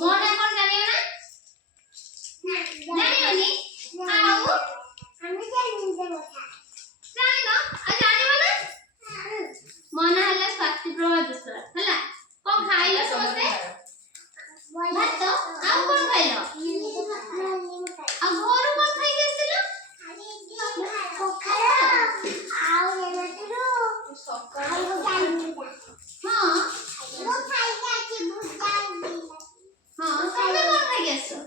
मोना कौन जानियो ना जानियोनी आउ আমি জানি যে কথা जानिनो आ जानिबो ना मोना हला शक्ति प्रभा विश्वास हला कोन खाइलो समस्ते भात आउ कोन खाइलो आ घरु कोन खाइ गेसिलो ପଖାଳ ଆଉ ଏମାଟରୁ ସକାଳୁ ଜାଣିନି हां ମୁଁ ଖାଇକି ଆଜି ଭୁଜା हां तमे कोन खाइ गेसो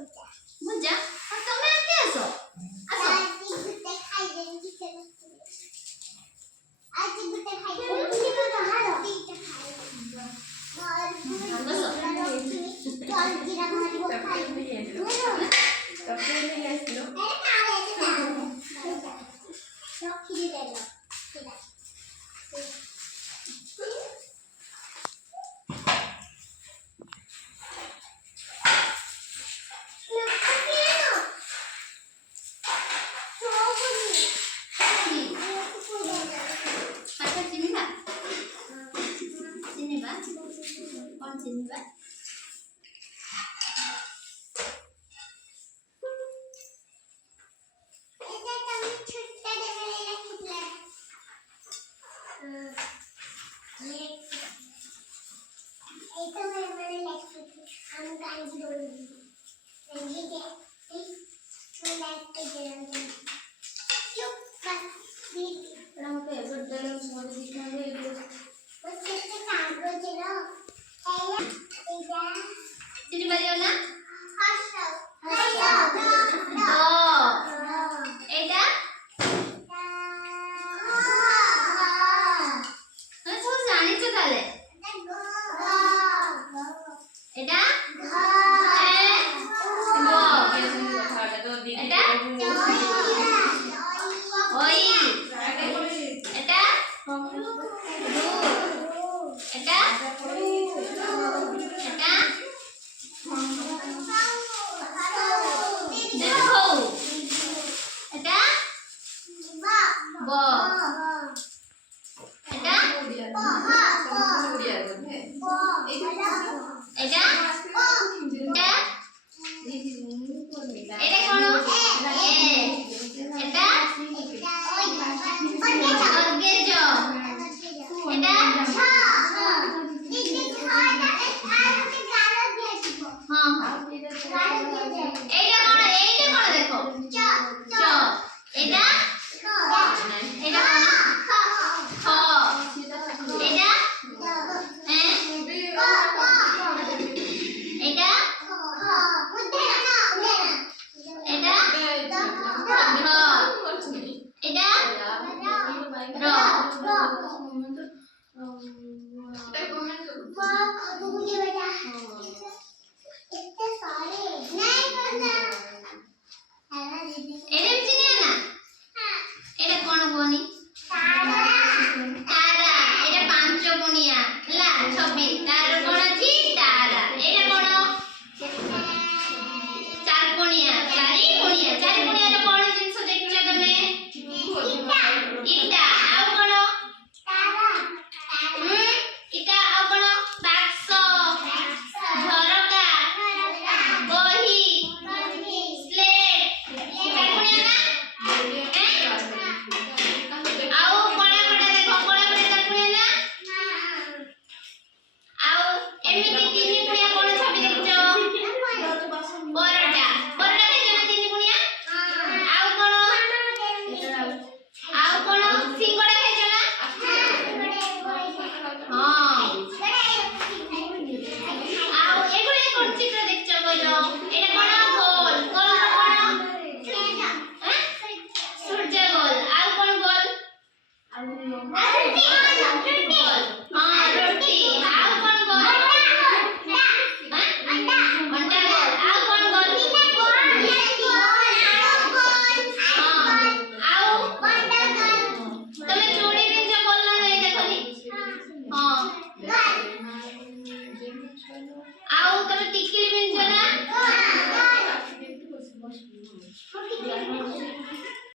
भुजा आ तमे आके आसो आसो ଆଜି ଗୋଟେ ଖାଇଦେବି ଟିକେ ଆଜି ଗୋଟେ ଖାଇଦେବି ଟିକେ ବାହାର ଦିଟା ଖାଇଦେବି ଜଲଜିରା ମାରିବ ଖାଇବି ଚକଲେଟ୍ ନେଇ ଆସିଲ ରଖିଦେଲ अच्छा चिनिबा चिनिबा कोन चिनिबा এটা তুমি ছুটটা দেবে রাখিলে এইটা মেমরি লেখছি আমি গান্ধী বলি গান্ধীকে এই লাইকটা দিলাম চুপ কর দিদি हमको एवर डायलॉग मोड दिखा दे ওকে একটা কাগজ ছিল এইটা चिनिबा दियो ना হাসো ओ एटा তুমি সব জানিছো তাহলে এটা গো কথাটা তো দিদি এটা ওই এটা রু এটা এটা দেখো এটা ব এটা এটা এটা এটা কোন এ এটা অর্গেজ এটা हां हां এইটা কোন দেখো চ এটা এটা কোন খ এটা এটা এটা র এটা র এটা চিনিও না এটা কোন কোনি तारा এটা পাঁচকোণিয়া ହେଲା ছবি তার কোন আছে তারা এটা কোন চারকোণিয়া চারিকোণিয়ার কোন জিনিস দেখছো তুমি ইটা ଆଉ কোন ইটা ଆଉ কোন বাক্স ঝরকা বহি স্লেট চারকোণিয়া না ଆଉ କଳା କଳା ଦେଖ କଳା କଳା ଚାରକୋଣିଆ ନା ଆଉ ଏମିତି ତିନି କୋଣିଆ କୋଣ ଛବି ଦେଖିଛ ବରଟା ଖାଇଛ ନା ତିନି କୋଣିଆ ଆଉ କଣ ସିଙ୍ଗଡ଼ା ଖାଇଛ ନା ହଁ ଆଉ ଏଗୁଡା କୋଣ ଚିତ୍ର ଦେଖିଛ କହିଲ ଏଟା କଣ ଗୋଲ ଗୋଲ କଣ ସୂର୍ଯ୍ୟ ଗୋଲ ଆଉ କଣ ଗୋଲ हाँ रोटी आउ कौन गोल अंडा गोल आउ कौन गोल हाँ आउ तमे चूड़ी पिंच गोल ना नहीं देखली हाँ आउ तमे टिकली पिंच ना